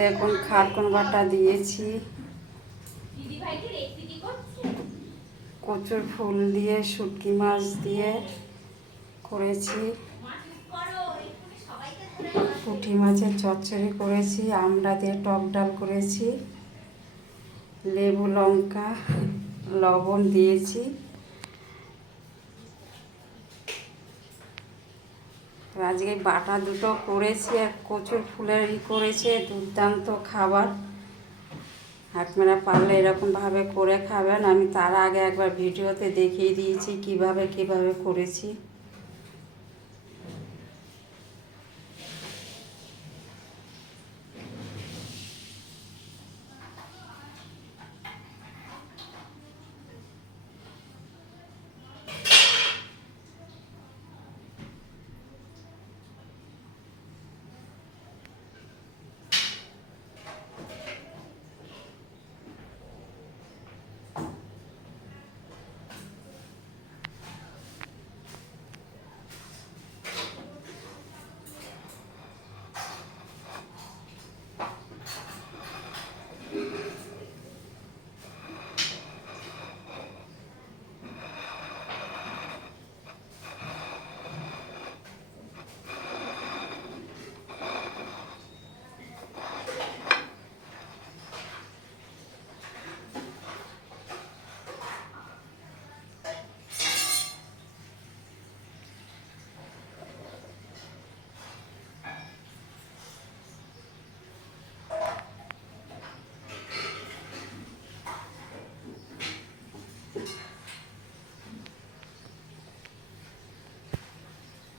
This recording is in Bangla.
দেখুন খারকুন বাটা দিয়েছি, কচুর ফুল দিয়ে শুটকি মাছ দিয়ে করেছি, পুঁটি মাছের চচ্চড়ি করেছি, আমড়া দিয়ে টক ডাল করেছি, লেবু লঙ্কা লবণ দিয়েছি। আজকে বাটা দুটো করেছি আর কচুর ফুলের করেছে, দুর্দান্ত খাবার। আপনারা পারলে এরকমভাবে করে খাবেন। আমি তার আগে একবার ভিডিওতে দেখিয়ে দিয়েছি কিভাবে করেছি।